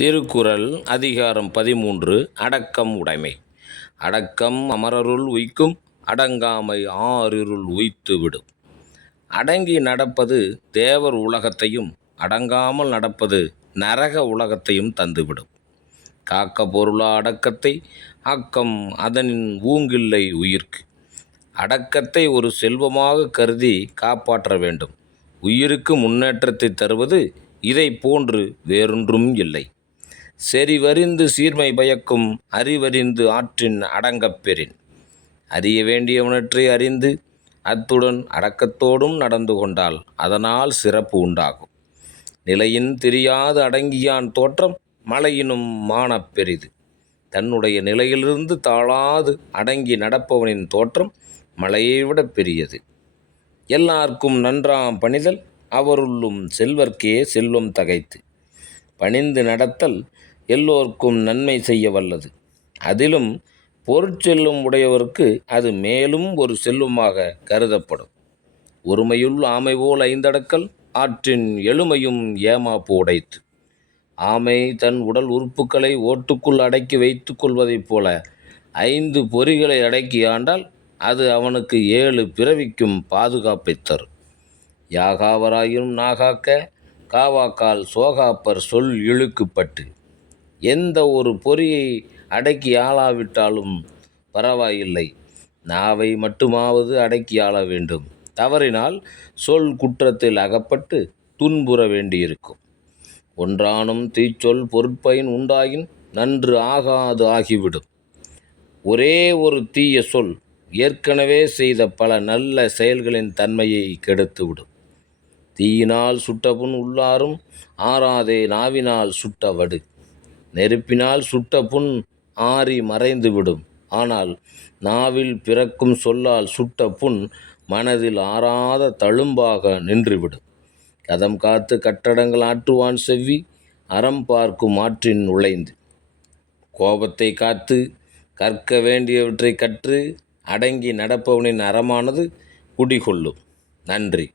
திருக்குறள் அதிகாரம் பதிமூன்று அடக்கம் உடைமை. அடக்கம் அமரருள் உய்க்கும் அடங்காமை ஆறிருள் உய்த்து விடும். அடங்கி நடப்பது தேவர் உலகத்தையும் அடங்காமல் நடப்பது நரக உலகத்தையும் தந்துவிடும். காக்க பொருளா அடக்கத்தை ஆக்கம் அதனின் ஊங்கில்லை உயிர்க்கு. அடக்கத்தை ஒரு செல்வமாக கருதி காப்பாற்ற வேண்டும். உயிருக்கு முன்னேற்றத்தை தருவது இதை போன்று வேறொன்றும் இல்லை. செறிவறிந்து சீர்மை பயக்கும் அறிவறிந்து ஆற்றின் அடங்கப் பெறின். அறிய வேண்டியவனற்றை அறிந்து அத்துடன் அடக்கத்தோடும் நடந்து கொண்டால் அதனால் சிறப்பு உண்டாகும். நிலையின் தெரியாது அடங்கியான் தோற்றம் மலையினும் மானப் பெரிது. தன்னுடைய நிலையிலிருந்து தாழாது அடங்கி நடப்பவனின் தோற்றம் மலையை விட பெரியது. எல்லார்க்கும் நன்றாம் பணிதல் அவருள்ளும் செல்வர்க்கே செல்வம் தகைத்து. பணிந்து நடத்தல் எல்லோர்க்கும் நன்மை செய்ய வல்லது. அதிலும் பொருட்செல்லும் உடையவருக்கு அது மேலும் ஒரு செல்வமாக கருதப்படும். ஒருமையுள் ஆமை போல் ஐந்தடக்கல் ஆற்றின் எழுமையும் ஏமாப்பு உடைத்து ஆமை தன் உடல் உறுப்புகளை ஓட்டுக்குள் அடக்கி வைத்து கொள்வதைப் போல ஐந்து பொறிகளை அடக்கி ஆண்டால் அது அவனுக்கு ஏழு பிறவிக்கும் பாதுகாப்பை தரும். யாகாவராயினும் நாகாக்க காவாக்கால் சோகாப்பர் சொல் இழுக்குப்பட்டு. எந்த ஒரு பொறியை அடக்கி ஆளாவிட்டாலும் பரவாயில்லை. நாவை மட்டுமாவது அடக்கி ஆள வேண்டும். தவறினால் சொல் குற்றத்தில் அகப்பட்டு துன்புற வேண்டியிருக்கும். ஒன்றானும் தீச்சொல் பொருட்பயன் உண்டாயின் நன்று ஆகாது ஆகிவிடும். ஒரே ஒரு தீய சொல் ஏற்கனவே செய்த பல நல்ல செயல்களின் தன்மையை கெடுத்துவிடும். தீயினால் சுட்டபுண் உள்ளாரும் ஆறாதே நாவினால் சுட்ட வடு நெருப்பினால் சுட்ட புண் ஆறி மறைந்துவிடும். ஆனால் நாவில் பிறக்கும் சொல்லால் சுட்ட புண் மனதில் ஆறாத தழும்பாக நின்றுவிடும். கதம் காத்து கட்டடங்கள் ஆற்றுவான் செவ்வி அறம் பார்க்கும் ஆற்றின் நுழைந்து. கோபத்தை காத்து கற்க வேண்டியவற்றை கற்று அடங்கி நடப்பவனின் அறமானது குடிகொள்ளும். நன்றி.